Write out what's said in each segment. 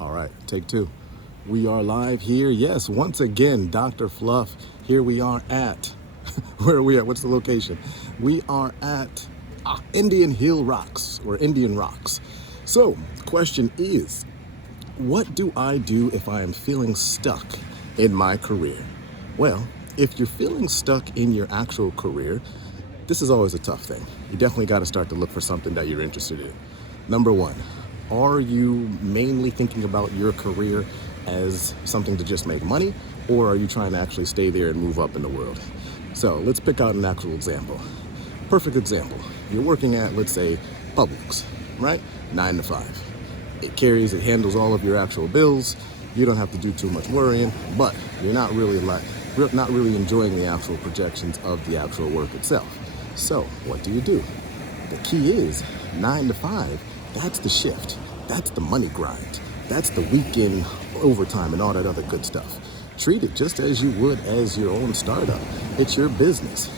All right, take two. We are live here. Yes, once again, Dr. Fluff. Here we are at, where are we at? What's the location? We are at Indian Hill Rocks, or Indian Rocks. So, question is, what do I do if I am feeling stuck in my career? Well, if you're feeling stuck in your actual career, this is always a tough thing. You definitely got to start to look for something that you're interested in. Number one, are you mainly thinking about your career as something to just make money, or are you trying to actually stay there and move up in the world? So let's pick out an actual example. Perfect example. You're working at, let's say, Publix, right? 9 to 5. It handles all of your actual bills. You don't have to do too much worrying, but you're not really enjoying the actual projections of the actual work itself. So what do? The key is 9 to 5. That's the shift. That's the money grind. That's the weekend overtime and all that other good stuff. Treat it just as you would as your own startup. It's your business.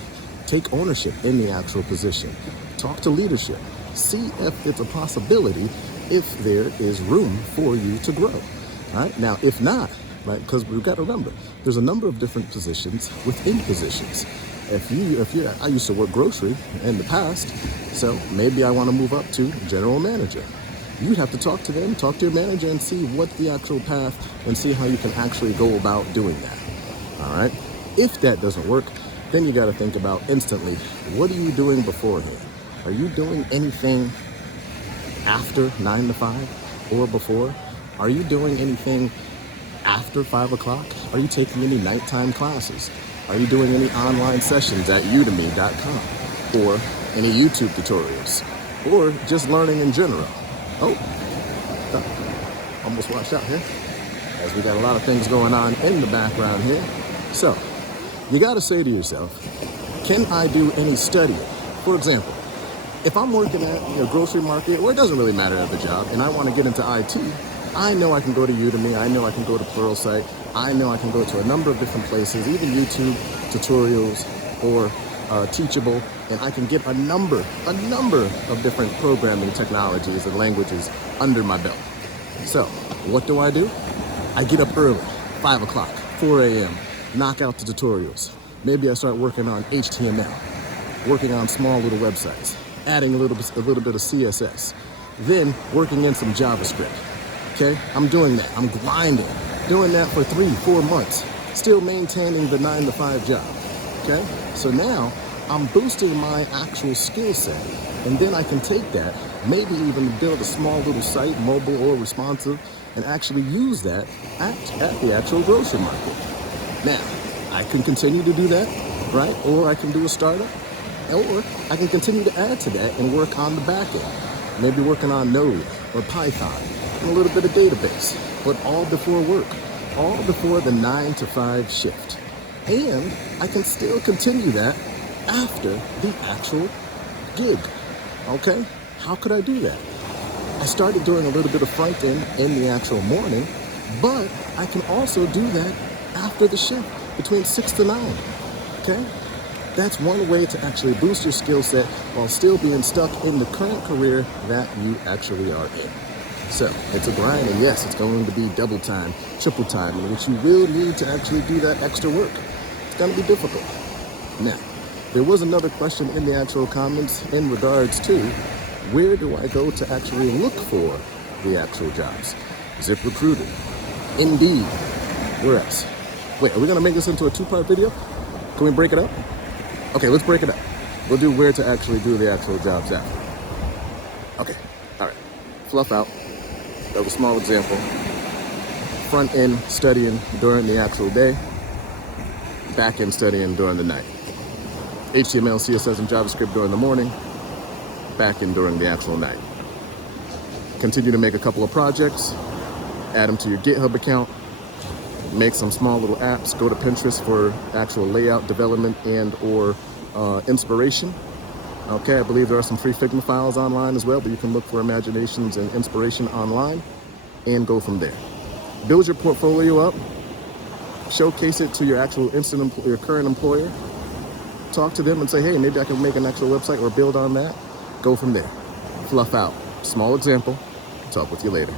Take ownership in the actual position. Talk to leadership. See if it's a possibility, if there is room for you to grow. All right. Now, if not, right, because we've got to remember, there's a number of different positions within positions. I used to work grocery in the past, so maybe I want to move up to general manager. You'd have to talk to your manager and see what's the actual path and see how you can actually go about doing that. All right. If that doesn't work, then you got to think about instantly, what are you doing beforehand? Are you doing anything after 9 to 5 or before? Are you doing anything after 5 o'clock? Are you taking any nighttime classes? Are you doing any online sessions at udemy.com or any YouTube tutorials or just learning in general? Almost washed out here as we got a lot of things going on in the background here. So you got to say to yourself, can I do any studying? For example, if I'm working at a grocery market, or it doesn't really matter at the job, and I want to get into IT, I know I can go to Udemy, I know I can go to Pluralsight, I know I can go to a number of different places, even YouTube tutorials or Teachable, and I can get a number of different programming technologies and languages under my belt. So what do? I get up early, 5 o'clock, 4 a.m., knock out the tutorials. Maybe I start working on HTML, working on small little websites, adding a little bit of CSS, then working in some JavaScript. Okay, I'm doing that. I'm grinding, doing that for 3-4 months, still maintaining the 9 to 5 job. Okay, so now I'm boosting my actual skill set, and then I can take that, maybe even build a small little site, mobile or responsive, and actually use that at the actual grocery market. Now, I can continue to do that, right? Or I can do a startup, or I can continue to add to that and work on the back end, maybe working on Node or Python, and a little bit of database, but all before work, all before the 9 to 5 shift. And I can still continue that after the actual gig. Okay? How could I do that? I started doing a little bit of front end in the actual morning, but I can also do that after the shift between 6 to 9. Okay? That's one way to actually boost your skill set while still being stuck in the current career that you actually are in. So it's a grind, and yes, it's going to be double time, triple time, in which you will need to actually do that extra work. It's going to be difficult. Now, there was another question in the actual comments in regards to where do I go to actually look for the actual jobs? ZipRecruiter, Indeed, where else? Wait, are we going to make this into a 2-part video? Can we break it up? Okay, let's break it up. We'll do where to actually do the actual jobs after. Okay, all right. Fluff out. That was a small example. Front end studying during the actual day. Back end studying during the night. HTML, CSS, and JavaScript during the morning. Back end during the actual night. Continue to make a couple of projects. Add them to your GitHub account. Make some small little apps. Go to Pinterest for actual layout development and or inspiration. Okay, I believe there are some free Figma files online as well, but you can look for imaginations and inspiration online and go from there. Build your portfolio up. Showcase it to your actual your current employer. Talk to them and say, hey, maybe I can make an actual website or build on that. Go from there. Fluff out. Small example. Talk with you later.